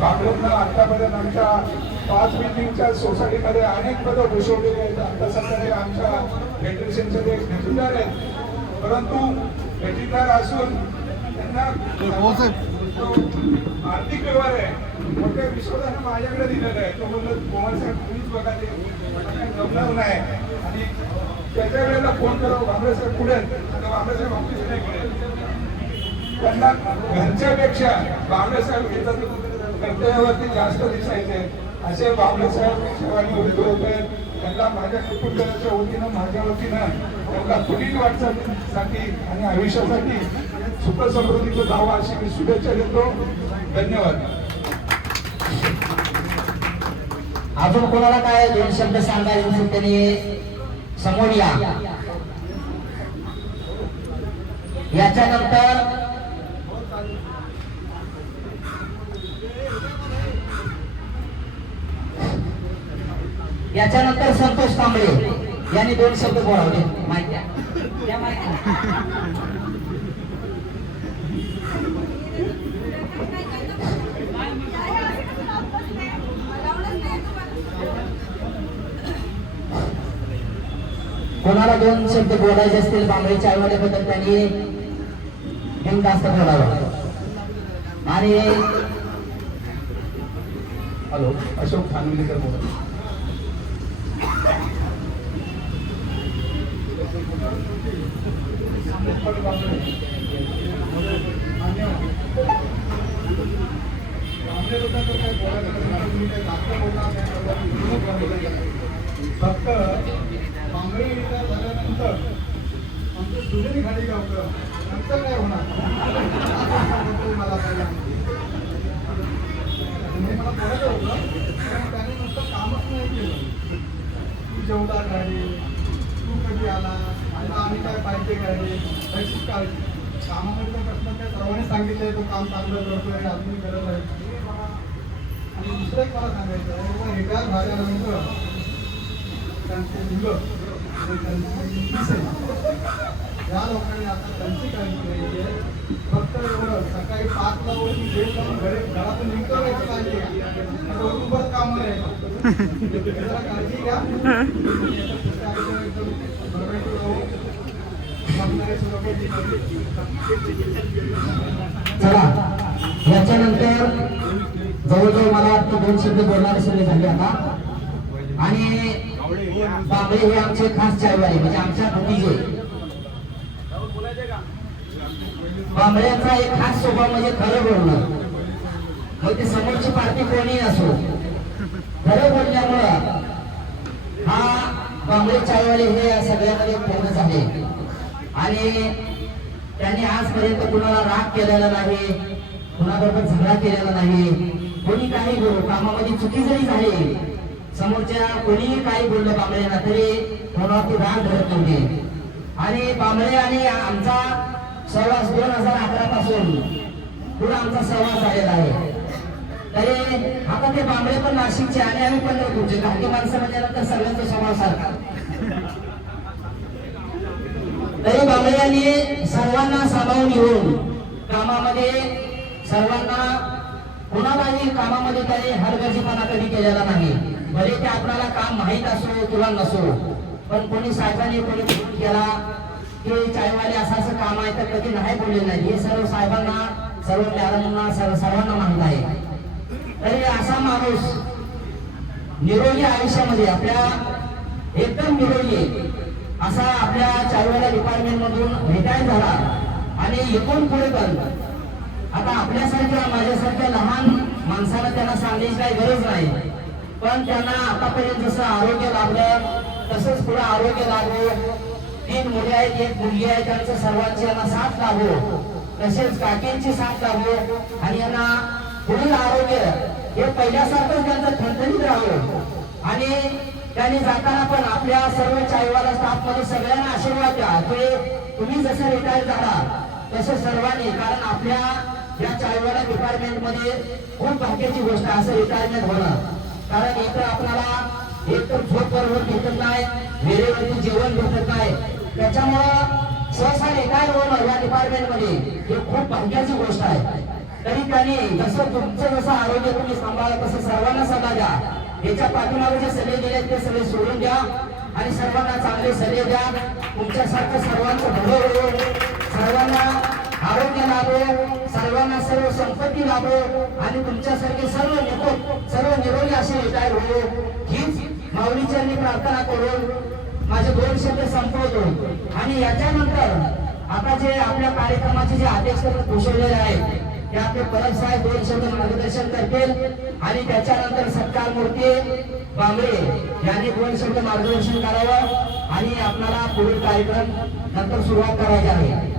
बांगडूरनं आतापर्यंत आमच्या 5 बिल्डिंगच्या सोसायटीमध्ये अनेक पदं भूषवलेली आहेत. आता सध्या ते आमच्या फेडरेशनचे ते भेटीदार आहेत, परंतु भेटीदार असून त्यांना आर्थिक व्यवहार आहे मोठ्या विश्वासानं माझ्याकडे दिलेलं आहे. तो म्हणलं कुमार साहेब तुम्हीच बघा, ते जमणार नाही. आणि त्याच्या वेळेला फोन करावं, बांगडे साहेब पुढे, बांगडे साहेब ऑफिस नाही पुढे. त्यांना घरच्यापेक्षा बांगडे साहेब येतात कर्तव्यावरती जास्त दिसायचे. असे बांगडे साहेब सेवानी उभे होते. त्यांना माझ्या कुटुंबाच्या वतीनं, माझ्या वतीनं त्यांना पुढील वाटचालीसाठी आणि आयुष्यासाठी सुख समृद्धीचं जावं अशी मी शुभेच्छा देतो. धन्यवाद. अजून कोणाला काय 2 शब्द सांगायचे त्यांनी समोर या. याच्यानंतर संतोष कांबळे यांनी 2 शब्द बोलावले. माहिती कोणाला 2 शब्द बोलायचे असतील बांगडेच्या आईवडिलांबद्दल त्यांनी बिनधास्त बोलावं. आणि हॅलो, अशोक खानविलकर बोलतो. फक्त बांगडे रिटायर झाल्यानंतर आमचं सुजनी खाली गावलं, नंतर काय होणार मला काय मला बोलायचं होतं. त्याने नुसतं कामच नाही केलं. तू जेवढा गाडी, तू कधी आला, मला आम्ही काय पाहिजे गाडी, त्याची काळजी. कामाकडचा प्रश्न काय सर्वांनी सांगितलंय, तो काम चांगलं करतोय, अजून गरज आहे. आणि दुसरं एक मला सांगायचं आहे, रिटायर झाल्यानंतर त्यांचे मुलं या लोकांनी आता त्यांची काळजी घ्यायची आहे. फक्त एवढं सकाळी 5ला वरून घरातून निघतो याची काळजी घ्या, बरोबर काम जरा काळजी घ्या. चला, याच्यानंतर जवळजवळ मला 2 शब्द बोलणारे सगळे झाले आता. आणि बांगडे हे आमचे खास चायवाले, म्हणजे आमच्या भतीजे. बांगड्यांचा एक खास स्वभाव म्हणजे खरं बोलणं. मग ते समोरची पार्टी कोणी असो, खरं बोलल्यामुळं हा बांगडे चायवाले हे सगळ्यामध्ये पूर्ण झाले. आणि त्यांनी आजपर्यंत कुणाला राग केलेला नाही, कुणाबरोबर झगडा केलेला नाही. कोणी काही बोलू, कामामध्ये चुकी जरी झाली, समोरच्या कोणीही काही बोललं बांगड्यांना तरी कोणावरती राग धरत नव्हते. आणि बांगडे आणि आमचा सहवास 2011 पासून पुढे आमचा सहवास झालेला आहे. तरी आता ते बांगडे पण नाशिकचे आणि आम्ही पंढरपूरचे, काही माणसं म्हणजे सगळ्यांचा स्वभाव सारखा. तरी बांगडे यांनी सर्वांना सामावून घेऊन कामामध्ये सर्वांना, कुणालाही कामामध्ये त्याने हलगर्जीपणा कधी केलेला नाही. भले ते आपल्याला काम माहीत असो किंवा नसो, पण कोणी साहेबांनी कोणी फोन केला की चायवाले असं काम आहे तर कधी नाही बोलले नाही. हे सर्व साहेबांना, सर्व मॅडमांना, सर्वांना माहित आहे. तरी असा माणूस निरोगी आयुष्यामध्ये आपल्या एकदम निरोगी असा आपल्या चायवाला डिपार्टमेंट मधून रिटायर झाला. आणि इथून पुढे पण आता आपल्यासारख्या, माझ्यासारख्या लहान माणसाला त्यांना सांगण्याची काही गरज नाही. पण त्यांना आतापर्यंत जसं आरोग्य लाभलं तसंच पुढे आरोग्य लाभो. 3 मुले आहेत, 1 मुलगी आहे, त्यांचं सर्वांची यांना साथ लाभो. तसेच काकींची साथ लाभो. आणि यांना पुढील आरोग्य हे पहिल्यासारखंच त्यांचं ठणठणीत राहावं. आणि त्यांनी जाताना पण आपल्या सर्व चायवाला स्टाफ मध्ये सगळ्यांना आशीर्वाद द्या की तुम्ही जसं रिटायर झाला तसं सर्वांनी, कारण आपल्या या चायवाला डिपार्टमेंट मध्ये खूप भाग्याची गोष्ट असं रिटायरमेंट होणं. कारण इथं आपल्याला एक तर झोप बरोबर भेटत नाही, वेळेवरती जेवण भेटत नाही. त्याच्यामुळं सहसा रिटायर होणं या डिपार्टमेंट मध्ये हे खूप भाग्याची गोष्ट आहे. तरी त्यांनी जसं आरोग्य तुम्ही सांभाळा तसं सर्वांना सल्ला द्या. याच्या पाठीमागे जे सल्ले दिले ते सगळे सोडून द्या आणि सर्वांना चांगले सल्ले द्या. तुमच्यासारखं सर्वांचं भलं हो, सर्वांना आरोग्य लाभो, सर्वांना सर्व संपत्ती लाभो आणि तुमच्यासारखे सर्व निरोगी असे रिटायर हो, हीच माऊलीचरणी प्रार्थना करून माझे 2 शब्द संपवतो. आणि याच्यानंतर आता जे आपल्या कार्यक्रमाचे जे अध्यक्ष घोषवलेले आहेत ते आपले परब साहेब 2 शब्द मार्गदर्शन करतील आणि त्याच्यानंतर सत्कार मूर्ती बांबळे यांनी 2 शब्द मार्गदर्शन करावं आणि आपल्याला पुढील कार्यक्रम नंतर सुरुवात करायची आहे.